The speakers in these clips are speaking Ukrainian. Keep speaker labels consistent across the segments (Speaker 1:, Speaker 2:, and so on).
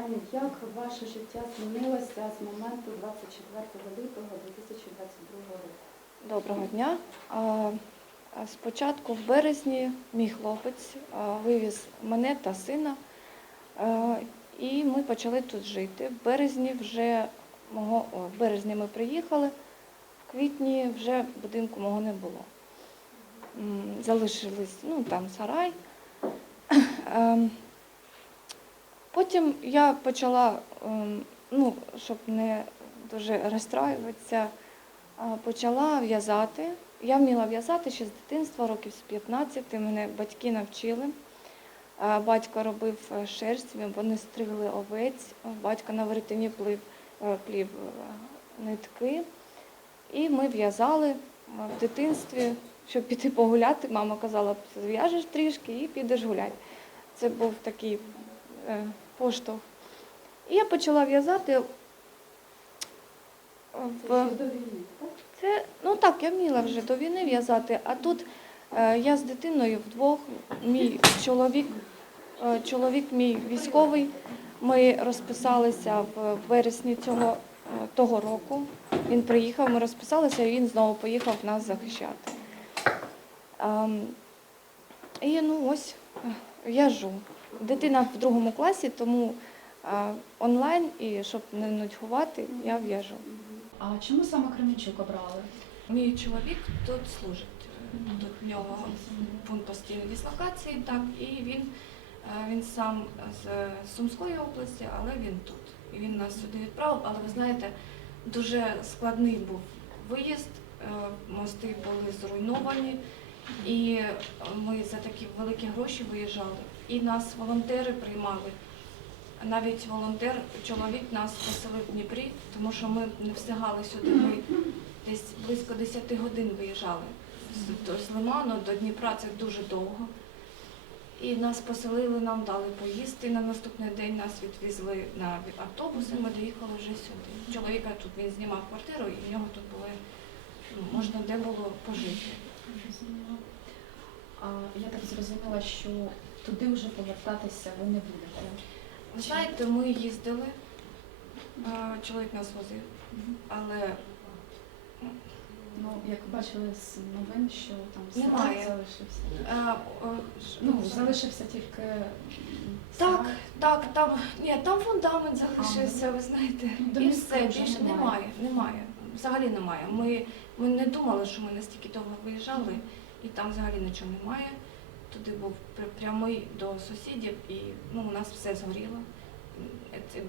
Speaker 1: питання, як ваше життя змінилося з моменту 24 лютого 2022 року?
Speaker 2: Доброго дня. Спочатку в березні мій хлопець вивіз мене та сина, і ми почали тут жити. В березні вже мого в березні ми приїхали, в квітні вже будинку мого не було. Залишились ну, там сарай. Потім я почала, ем, ну, щоб не дуже розстраюватися, почала в'язати. Я вміла в'язати ще з дитинства, років з 15. Мене батьки навчили. Батько робив е, шерсть, вони стригли овець, батько на веретені плив, е, плів е, нитки. І ми в'язали в дитинстві, щоб піти погуляти. Мама казала, зв'яжеш трішки і підеш гуляти. Це був такий поштовх. І я почала в'язати.
Speaker 1: Це
Speaker 2: в- це, ну так, я вміла вже до війни в'язати, а тут е, я з дитиною вдвох, мій чоловік, е, чоловік мій військовий. Ми розписалися в вересні цього е, того року. Він приїхав, ми розписалися, і він знову поїхав нас захищати. Ем, і ну ось е, в'яжу. Дитина в другому класі, тому онлайн і щоб не нудьгувати, я в'яжу.
Speaker 3: А чому саме Кременчук обрали?
Speaker 2: Мій чоловік тут служить. Тут в нього пункт постійної дислокації, так, і він, е, він сам з Сумської області, але він тут. І він нас сюди відправив, але ви знаєте, дуже складний був виїзд, е, мости були зруйновані, і ми за такі великі гроші виїжджали. І нас волонтери приймали. Навіть волонтер, чоловік нас поселив в Дніпрі, тому що ми не встигали сюди. Ми десь близько 10 годин виїжджали з, Лиману до Дніпра, це дуже довго. І нас поселили, нам дали поїсти. На наступний день нас відвезли на автобус, і ми доїхали вже сюди. Чоловіка тут він знімав квартиру, і в нього тут були ну, можна де було пожити.
Speaker 3: Я так зрозуміла, що туди вже повертатися ви не будете.
Speaker 2: Ви знаєте, ми їздили, чоловік нас возив, але
Speaker 3: Ну, як бачили з новин, що там
Speaker 2: Немає.
Speaker 3: залишився.
Speaker 2: а, о, ш-
Speaker 3: Ну, залишився тільки
Speaker 2: Так,
Speaker 3: сарай.
Speaker 2: так, там ні, там фундамент залишився, ви знаєте.
Speaker 3: Ну,
Speaker 2: І все,
Speaker 3: вже
Speaker 2: більше
Speaker 3: немає.
Speaker 2: немає, немає. Взагалі немає. Ми, ми не думали, що ми настільки довго виїжджали, і там взагалі нічого немає. Туди був прямий до сусідів, і ну, у нас все згоріло.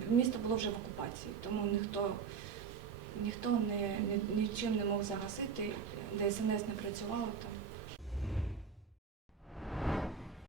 Speaker 2: Місто було вже в окупації, тому ніхто, ніхто не, не, нічим не мог загасити, ДСНС не працювало там.